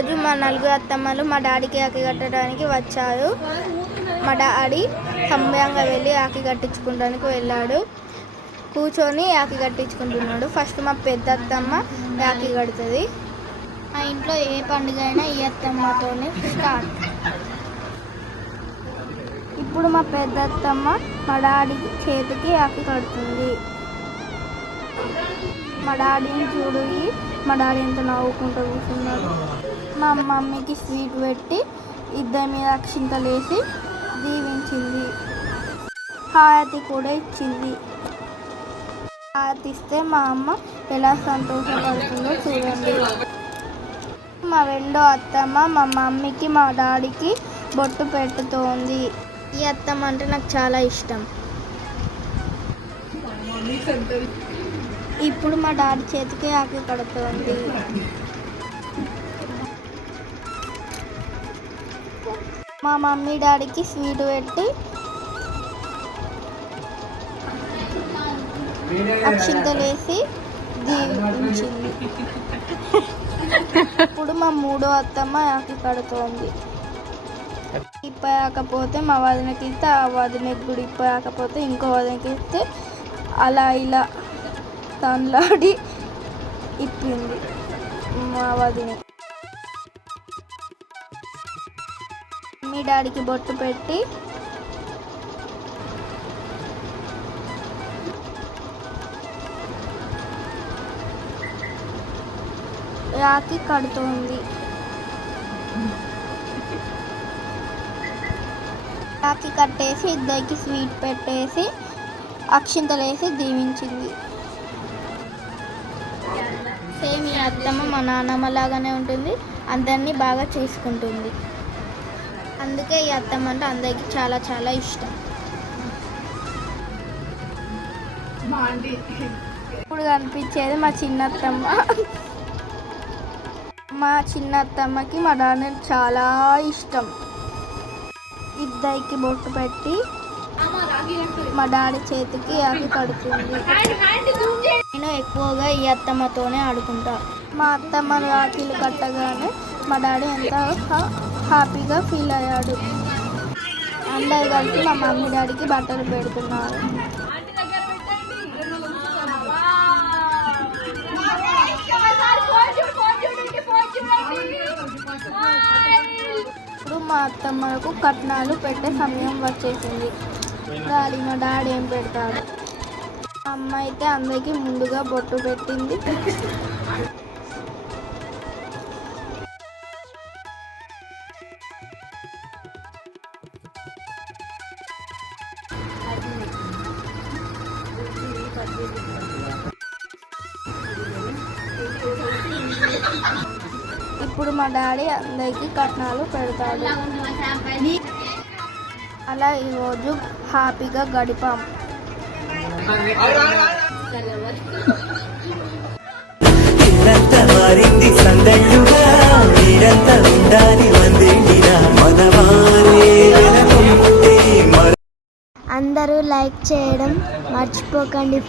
ఈరోజు మా నలుగురు అత్తమ్మలు మా డాడీకి ఆకి కట్టడానికి వచ్చారు. మా డాడీ సమయంగా వెళ్ళి ఆకి కట్టించుకోవడానికి వెళ్ళాడు. కూర్చొని ఆకి కట్టించుకుంటున్నాడు. ఫస్ట్ మా పెద్ద అత్తమ్మ ఆకి కడుతుంది. మా ఇంట్లో ఏ పండుగ అయినా ఈ అత్తమ్మతోనే స్టార్ట్. ఇప్పుడు మా పెద్ద అత్తమ్మ మా డాడీ చేతికి ఆకి కడుతుంది. మా డాడీని చూడు, మా డాడీ ఎంత నవ్వుకుంటూ కూర్చున్నాడు. మా మమ్మీకి స్వీట్ పెట్టి ఇద్దరి మీద అక్షింతలేసి దీవించింది. హారతి కూడా ఇచ్చింది. హారతి ఇస్తే మా అమ్మ ఎలా సంతోషపడుతుందో చూడండి. మా రెండో అత్తమ్మ మా మమ్మీకి మా డాడీకి బొట్టు పెట్టుతోంది. ఈ అత్తమ్మ అంటే నాకు చాలా ఇష్టం. ఇప్పుడు మా డాడీ చేతికి ఆకి కడుతుంది. మా మమ్మీ డాడీకి స్వీట్ పెట్టి అక్షింతలేసి దీవించింది. ఇప్పుడు మా మూడో అత్తమ్మ ఆకి కడుతోంది. ఇప్పకపోతే మా వదినకి ఇస్తే ఆ వదినకి కూడా ఇప్పకపోతే ఇంకో వదినకి ఇస్తే అలా ఇలా తనలాడి ఇప్పింది మా వదిన. మీ డాడీకి బొట్టు పెట్టి రాకి కడుతోంది. రాకి కట్టేసి ఇద్దరికి స్వీట్ పెట్టేసి అక్షింతలేసి దీవించింది. సేమ్ ఈ అత్తమ్మ మా నాన్నమ్మ లాగానే ఉంటుంది. అందరినీ బాగా చేసుకుంటుంది. అందుకే ఈ అత్తమ్మ అంటే అందరికీ చాలా చాలా ఇష్టం. ఇప్పుడు కనిపించేది మా చిన్నత్తమ్మ. మా చిన్నత్తమ్మకి మా డాడీ చాలా ఇష్టం. ఇద్దరికి బొట్టు పెట్టి మా డాడీ చేతికి ఆకి కడుతుంది. నేను ఎక్కువగా ఈ అత్తమ్మతోనే ఆడుకుంటా. మా అత్తమ్మ రాఖీలు కట్టగానే మా డాడీ ఎంతో హ్యాపీగా ఫీల్ అయ్యాడు. అందరు కలిసి మా మమ్మీ డాడీకి బట్టలు పెడుతున్నారు. ఇప్పుడు మా అత్తమ్మలకు కట్నాలు పెట్టే సమయం వచ్చేసింది. డాడీ మా డాడీ ఏం పెడతాడు? అమ్మ అయితే అందరికీ ముందుగా బొట్టు పెట్టింది. ఇప్పుడు మా డాడీ అందరికీ కట్నాలు పెడతాడు. అలా ఈరోజు హ్యాపీగా గడిపాం. అందరూ లైక్ చేయడం మర్చిపోకండి.